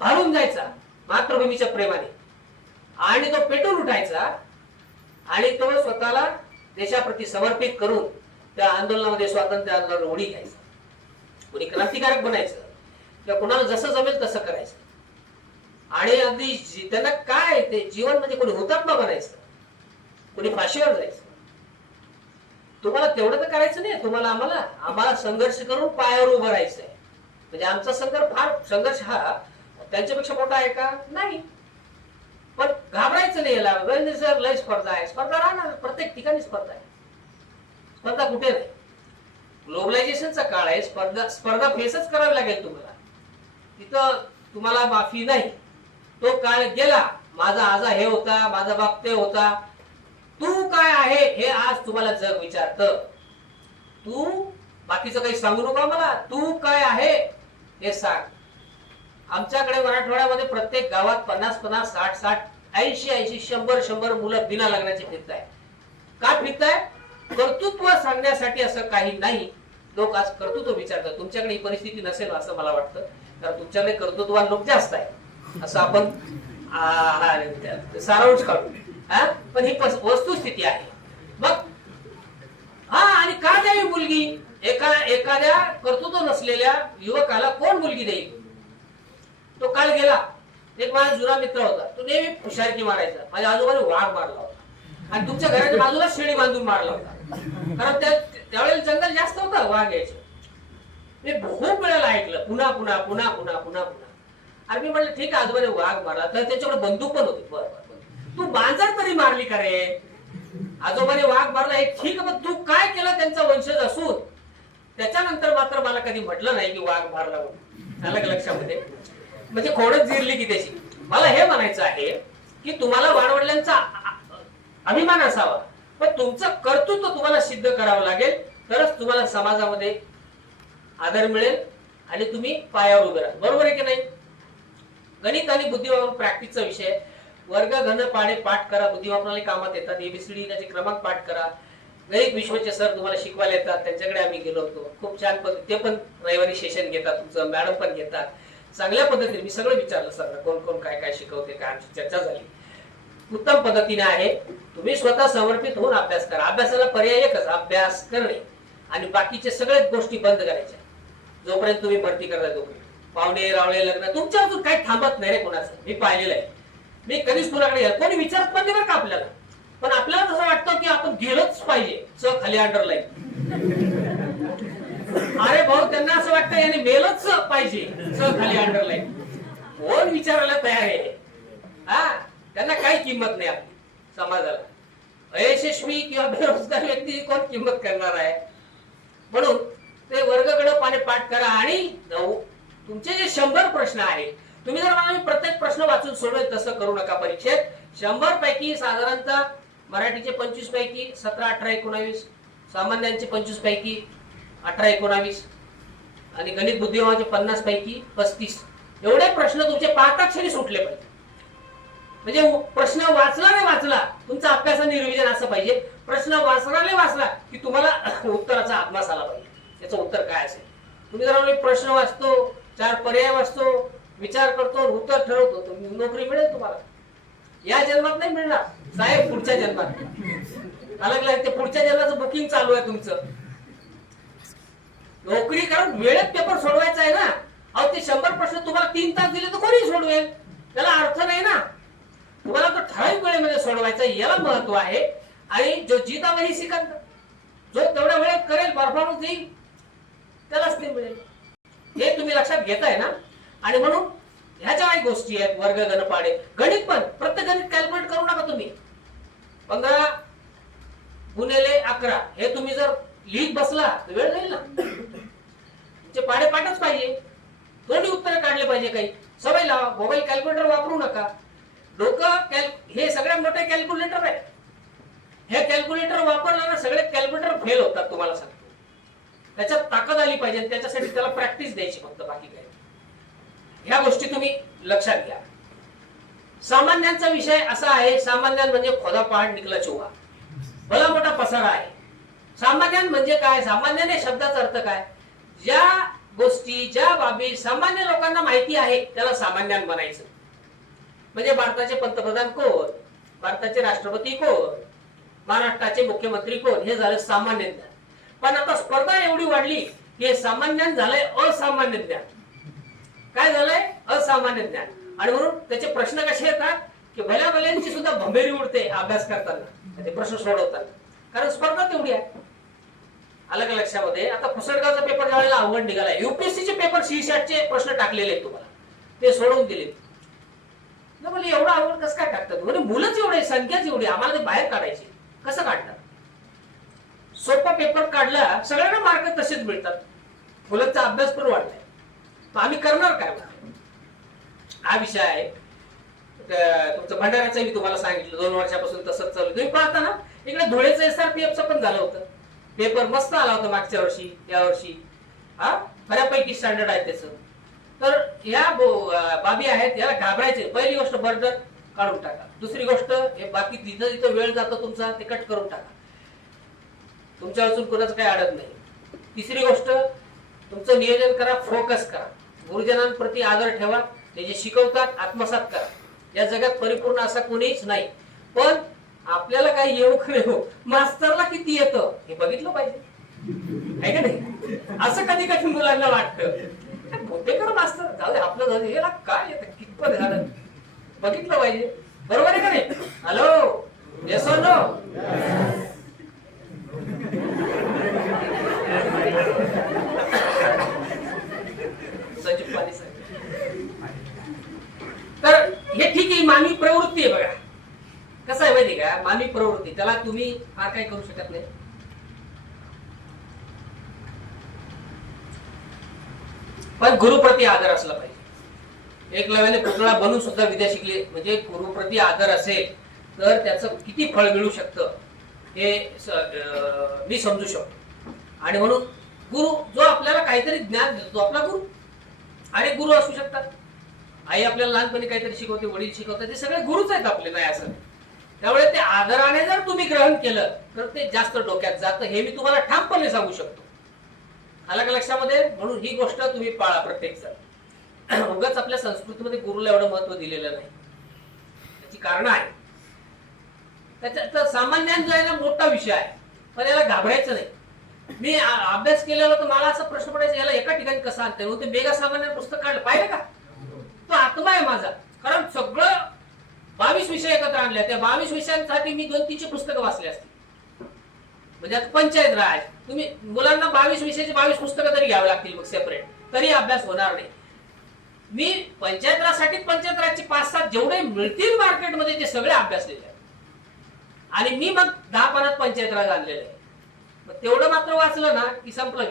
भारून जायचा मातृभूमीच्या प्रेमाने. आणि तो पेटून उठायचा आणि तो स्वतःला देशाप्रती समर्पित करून त्या आंदोलनामध्ये स्वातंत्र्य आंदोलन उडी घ्यायचं. कोणी क्रांतिकारक बनायचं किंवा कुणाला जसं जमेल तसं करायचं. आणि अगदी त्यांना काय ते जीवन म्हणजे कोणी हुतात्मा बनायचं. कोणी फाशीवर जायचं. तुम्हाला तेवढं तर करायचं नाही. तुम्हाला आम्हाला आम्हाला संघर्ष करून पायावर उभं राहायचं आहे म्हणजे आमचा संघर्ष फार संघर्ष हा त्यांच्यापेक्षा मोठा आहे का? नाही. पण घाबरायचं नाही याला. वेल सर लय स्पर्धा आहे. स्पर्धा राहणार. प्रत्येक ठिकाणी स्पर्धा आहे. स्पर्धा कुठे नाही ग्लोबलायझेशनचा काळ आहे. स्पर्धा स्पर्धा फेसच करावी लागेल तुम्हाला. तिथं तुम्हाला माफी नाही. तो काळ गेला. माझा आजा हे होता माझा बाप ते होता. तू काय आहे हे आज तुम्हाला जग विचारत. तू बाकीचं काही सांगू नका मला. तू काय आहे हे सांग. आमच्याकडे मराठवाड्यामध्ये प्रत्येक गावात पन्नास पन्नास साठ साठ ऐंशी ऐंशी शंभर शंभर मुलं बिना लग्नाचे फिरताय. का फिरताय? कर्तृत्व सांगण्यासाठी असं काही नाही. लोक आज कर्तृत्व विचारतात. तुमच्याकडे ही परिस्थिती नसेल असं मला वाटतं. कारण तुमच्याकडे कर्तृत्ववान लोक जास्त आहे असं आपण त्या- सारांश काढू. हा? पण ही वस्तुस्थिती आहे. मग हा आणि का द्यावी मुलगी? एका एखाद्या कर्तृत्व नसलेल्या युवकाला कोण मुलगी देईल? तो काल गेला. एक माझा जुना मित्र होता. तो नेहमी हुशारकी मारायचा. माझ्या आजोबाने वाघ मारला होता. आणि तुमच्या घराच्या बाजूला शेळी बांधून मारला होता. कारण त्यावेळेला जंगल जास्त होता वाघ यायचं. मी खूप वेळेला ऐकलं. पुन्हा पुन्हा पुन्हा पुन्हा पुन्हा पुन्हा. आणि मी म्हटलं ठीक आहे आजोबाने वाघ मारला. तर त्याच्याकडे बंदूक पण होती. बरं बरं तू मांजर तरी मारली का रे? आजोबाने वाघ मारला. हे ठीक आहे पण तू काय केलं त्यांचा वंशज असून? त्याच्यानंतर मात्र मला कधी म्हटलं नाही की वाघ मारला म्हणून. आलं का लक्षामध्ये? म्हणजे खोडच जिरली की त्याची. मला हे म्हणायचं आहे की तुम्हाला वाडवडिलांचा अभिमान असावा. पण तुमचं कर्तृत्व तुम्हाला सिद्ध करावं लागेल. तरच तुम्हाला समाजामध्ये आदर मिळेल आणि तुम्ही पायावर उभे राहा बरोबर आहे की नाही? गणित आणि बुद्धिवापर प्रॅक्टिसचा विषय. वर्ग घन पाडे पाठ करा. बुद्धिवापनाने कामात येतात. एबीसीडी त्याचे e, क्रमांक पाठ करा. गणित विश्वचे सर तुम्हाला शिकवायला येतात. त्यांच्याकडे आम्ही गेलो होतो. खूप छान पद्धती ते पण रविवारी सेशन घेतात. तुमचं मॅडम पण घेतात. चांगल्या पद्धतीने मी सगळं विचारलं सर कोण कोण काय काय शिकवते काय आमची चर्चा झाली. उत्तम पद्धतीने आहे. तुम्ही स्वतः समर्पित होऊन अभ्यास करा. अभ्यासाला पर्याय एकच अभ्यास करणे. आणि बाकीचे सगळ्याच गोष्टी बंद करायच्या. जोपर्यंत तुम्ही भरती करता तोपर्यंत. पाहुणे रावळे लग्न तुमच्या अजून काही थांबत नाही रे कोणाचं. मी पाहिलेलं आहे. मी कधीच कुणाकडे कोणी विचारत पण नाही बरं का आपल्याला. पण आपल्याला तसं वाटतं की आपण गेलोच पाहिजे. च खाली अंडरलाईन अरे भाऊ त्यांना असं वाटतं याने मेलच पाहिजे खाली अंडरलाईन कोण विचारायला तयार आहे? हा? त्यांना काही किंमत नाही आपली समाजाला. अयशस्वी किंवा बेरोजगार व्यक्ती कोण किंमत करणार आहे? म्हणून ते वर्गकडे पाने पाठ करा आणि जाऊ. तुमचे जे शंभर प्रश्न आहेत तुम्ही जर मला प्रत्येक प्रश्न वाचून सोडवेल तसं करू नका परीक्षेत. शंभर पैकी साधारणतः मराठीचे पंचवीस पैकी सतरा अठरा एकोणावीस सामान्यांचे पंचवीस पैकी अठरा एकोणावीस. आणि गणित बुद्धिमाचे पन्नास पैकी पस्तीस. एवढे प्रश्न तुमचे पाहता क्षणी सुटले पाहिजे. म्हणजे प्रश्न वाचला नाही वाचला तुमचा अभ्यासाने रिव्हिजन असं पाहिजे. प्रश्न वाचणारे वाचला की तुम्हाला उत्तराचा आत्मास आला पाहिजे. याचं उत्तर काय असेल? तुम्ही जर प्रश्न वाचतो चार पर्याय वाचतो विचार करतो उत्तर ठरवतो तर नोकरी मिळेल तुम्हाला. या जन्मात नाही मिळणार. साहेब पुढच्या जन्मात. अलग लागते ते पुढच्या जन्माचं बुकिंग चालू आहे तुमचं. नोकरी कारण वेळेत पेपर सोडवायचा आहे ना? अहो ते शंभर प्रश्न तुम्हाला तीन तास दिले तर कोणी सोडवेल? त्याला अर्थ नाही ना. तुम्हाला तो ठराविक वेळेमध्ये सोडवायचा याला महत्त्व आहे. आणि जो जिता वही सिकंद जो तेवढ्या वेळेत करेल परफॉर्मन्स देईल त्यालाच ते मिळेल. हे तुम्ही लक्षात घेताय ना? आणि म्हणून ह्या ज्या काही गोष्टी आहेत वर्ग गणपाडे गणित पण प्रत्येक गणित कॅल्क्युलेट करू नका तुम्ही. पंधरा गुणेले अकरा हे तुम्ही जर लिहित बसला तर वेळ जाईल ना? पाडे पाठच पाहिजे. दोन्ही उत्तर काढले पाहिजे काही. सवय लावा मोबाईल कॅल्क्युलेटर वापरू नका. डोकं कॅल हे सगळ्यात मोठे कॅल्क्युलेटर आहे. हे कॅल्क्युलेटर वापरल्यानं सगळे कॅल्क्युलेटर फेल होतात तुम्हाला सांगतो. त्याच्यात ताकद आली पाहिजे त्याच्यासाठी त्याला प्रॅक्टिस द्यायची फक्त बाकी काय ह्या गोष्टी तुम्ही लक्षात घ्या. सामान्यांचा विषय असा आहे सामान्यां म्हणजे खोदा पहाड निकला चोहा भला मोठा पसारा आहे. सामान्यां म्हणजे काय? सामान्याने शब्दाचा अर्थ काय? ज्या गोष्टी ज्या बाबी सामान्य लोकांना माहिती आहे त्याला सामान्यान बनायचं म्हणजे भारताचे पंतप्रधान कोण? भारताचे राष्ट्रपती कोण? महाराष्ट्राचे मुख्यमंत्री कोण? हे झालं सामान्य ज्ञान. पण आता स्पर्धा एवढी वाढली की हे सामान्य झालंय असामान्य ज्ञान. काय झालंय? असामान्य ज्ञान. आणि म्हणून त्याचे प्रश्न कसे येतात? की भल्या भल्यांची सुद्धा भंभेरी उडते अभ्यास करताना. ते प्रश्न सोडवताना कारण स्पर्धा तेवढी आहे. अलग लक्षामध्ये आता पुसरगावचा पेपर ज्यावेळेला अवघड निघाला युपीएससीचे पेपर सी चे प्रश्न टाकलेले आहेत तुम्हाला. ते सोडवून दिले नाही म्हणजे एवढं अवघड कसं काय टाकतात? म्हणजे मुलंच एवढे संख्याच एवढी आम्हाला ते बाहेर काढायची. कसं काढणार सोपा पेपर काढला सगळ्यांना मार्क तसेच मिळतात. मुलांचा अभ्यास पण वाढलाय. मग आम्ही करणार काय हा विषय आहे. तुमचं भंडाऱ्याचं मी तुम्हाला सांगितलं दोन वर्षापासून तसंच चालू तुम्ही पाहता ना इकडे धुळेचं एसआरपीएफचं पण झालं होतं. पेपर मस्त आला होता मागच्या वर्षी या वर्षी. हा? बऱ्यापैकी स्टँडर्ड आहे त्याचं. तर या बाबी आहेत याला घाबरायचे. पहिली गोष्ट बर्डर काढून टाका. दुसरी गोष्ट हे बाकी तिथं जिथं वेळ जातो तुमचा ते कट करून टाका. तुमच्या अजून कोणाचं काही अडत नाही. तिसरी गोष्ट तुमचं नियोजन करा फोकस करा. गुरुजनांप्रती आदर ठेवा. ते जे शिकवतात आत्मसात करा. या जगात परिपूर्ण असा कोणीच नाही. पण आपल्याला काही येऊ का हो मास्तरला किती येतं? हे बघितलं असं कधी मुलांना वाटतं? होते कर मास्तर जाऊ दे आपलं झालं हे याला काय येतं कितपत झालं? बघितलं पाहिजे. बरोबर आहे का नाही? हॅलो येस नो पाणी तर हे ठीक आहे मानवी प्रवृत्ती आहे बघा. कसं आहे माहिती का? मानवी प्रवृत्ती त्याला तुम्ही फार काही करू शकत नाही. पण गुरुप्रती आदर असला पाहिजे. एकलव्याने पुतळा बनून सुद्धा विद्या शिकली म्हणजे गुरुप्रती आदर असेल तर त्याचं किती फळ मिळू शकतं हे मी समजू शकतो. आणि म्हणून गुरु जो आपल्याला काहीतरी ज्ञान देतो तो आपला गुरु. आणि गुरु असू शकतात. आई आपल्याला लहानपणी काहीतरी शिकवते वडील शिकवतात ते सगळे गुरुच आहेत आपले नाही असं त्यामुळे ते आदराने जर तुम्ही ग्रहण केलं तर ते जास्त डोक्यात जातं हे मी तुम्हाला ठामपणे सांगू शकतो. आला का लक्षामध्ये म्हणून ही गोष्ट तुम्ही पाळा प्रत्येक जण उगाच आपल्या संस्कृतीमध्ये गुरुला एवढं महत्त्व दिलेलं नाही. त्याची कारण आहे त्याच्यात तर सामान्यान जो आहे ना मोठा विषय आहे. पण याला घाबरायचं नाही. मी अभ्यास केलेला तर मला असा प्रश्न पडायचा याला एका ठिकाणी कसं आणता येईल? ते मेगा सामान्य पुस्तक काढलं पाहिलं का? तो आत्मा आहे माझा. कारण सगळं बावीस विषय एकत्र आणले त्या बावीस विषयांसाठी मी दोन तीनशे पुस्तकं वाचली असतील. म्हणजे आता पंचायत राज तुम्ही मुलांना बावीस विषयाची बावीस पुस्तकं तरी घ्यावी लागतील मग सेपरेट तरी अभ्यास होणार नाही. मी पंचायत राजसाठी पंचायत राजचे पाच सात जेवढे मिळतील मार्केटमध्ये ते सगळे अभ्यास आहेत. आणि मी मग दहा पानात पंचायत राज आणलेले आहे. मग तेवढं मात्र वाचलं ना की संपलं.